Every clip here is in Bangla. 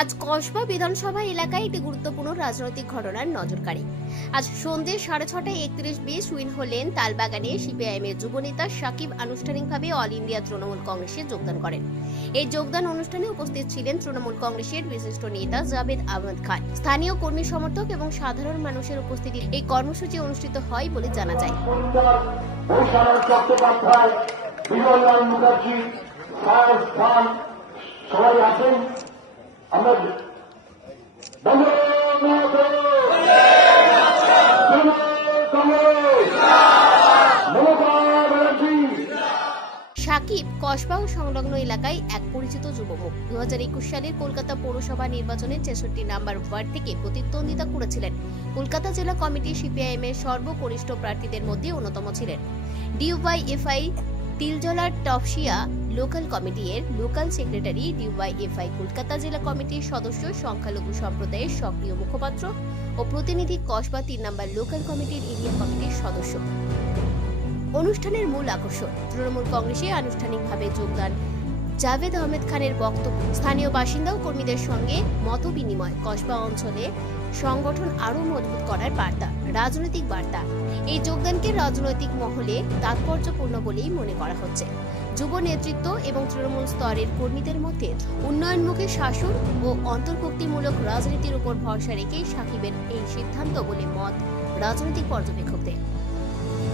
আজ কসবা বিধানসভা এলাকায় একটি গুরুত্বপূর্ণ রাজনৈতিক ঘটনার নজরকাড়ি। আজ সন্ধ্যে 6:30 31 উইন হলেন তালবাগানে সিপিআইএম এর যুবনেতা সাকিব আনুষ্ঠানিকভাবে অল ইন্ডিয়া তৃণমূল কংগ্রেসে যোগদান করেন। এই যোগদান অনুষ্ঠানে উপস্থিত ছিলেন তৃণমূল কংগ্রেসের বিশিষ্ট নেতা জাভেদ আহমেদ খান। স্থানীয় কর্মী সমর্থক এবং সাধারণ মানুষের উপস্থিতিতে এই কর্মসূচি অনুষ্ঠিত হয় বলে জানা যায়। সবাই আছেন, আমরা সাকিব কসবা ও সংলগ্ন এলাকায় এক পরিচিত যুবমুখ। 2021 সালের কলকাতা পৌরসভা নির্বাচনে 66 নম্বর ওয়ার্ড থেকে প্রতিদ্বন্দ্বিতা করেছিলেন। কলকাতা জেলা কমিটি সিপিআইএম এর সর্বকনিষ্ঠ প্রার্থীদের মধ্যে অন্যতম ছিলেন। ডিওয়াইএফআই তিলজলার টপসিয়া লোকাল কমিটি এর লোকাল সেক্রেটারি, ডিওয়াইএফআই কলকাতা জেলা কমিটির সদস্য, সংখ্যালঘু সম্প্রদায়ের সক্রিয় মুখপাত্র ও প্রতিনিধি, কসবা 3 নম্বর লোকাল কমিটির এরিয়া কমিটির সদস্য। অনুষ্ঠানের মূল আকর্ষণ তৃণমূল কংগ্রেসে আনুষ্ঠানিকভাবে যোগদান জাভেদ আহমেদ খানের বক্তব্য, স্থানীয় বাসিন্দা ও কর্মীদের সঙ্গে মত বিনিময়, কসবা অঞ্চলে সংগঠন আরও মজবুত করার বার্তা, রাজনৈতিক বার্তা। এই যোগদানকে রাজনৈতিক মহলে তাৎপর্যপূর্ণ বলেই মনে করা হচ্ছে। যুব নেতৃত্ব এবং তৃণমূল স্তরের কর্মীদের মধ্যে উন্নয়নমুখী শাসন ও অন্তর্ভুক্তিমূলক রাজনীতির উপর ভরসা রেখে সাকিবের এই সিদ্ধান্ত বলে মত রাজনৈতিক পর্যবেক্ষকদের।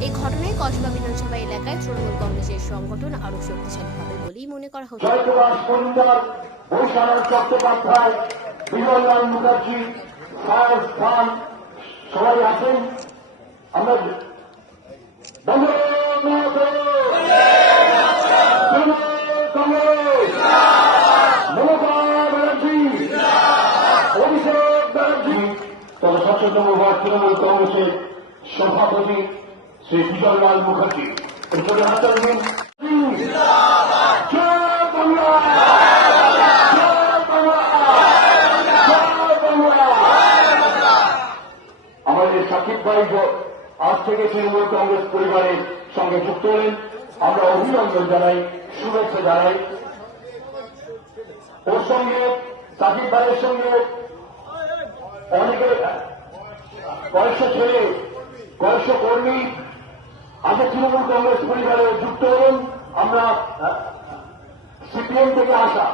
এই ঘটনায় কসবা বিধানসভা এলাকায় তৃণমূল কংগ্রেসের সংগঠন আরো শক্তিশালী হবে বলেই মনে করা হচ্ছে। সবাই আছেন, আমরা তবে সচেতন ওয়ার্ড তৃণমূল কংগ্রেসের সভাপতি শ্রী বিজয়লাল মুখার্জি এরপরে হাতার দিন। আমাদের সাকিব ভাই আজ থেকে তৃণমূল কংগ্রেস পরিবারের সঙ্গে যুক্ত হলেন, আমরা অভিনন্দন জানাই, শুভেচ্ছা জানাই। ওর সঙ্গে সাকিব ভাইয়ের সঙ্গে অনেকের কয়েকশো ছেলে, কয়েকশো কর্মী আজ তৃণমূল কংগ্রেস পরিবারে যুক্ত হলেন। আমরা সিপিএম থেকে আসা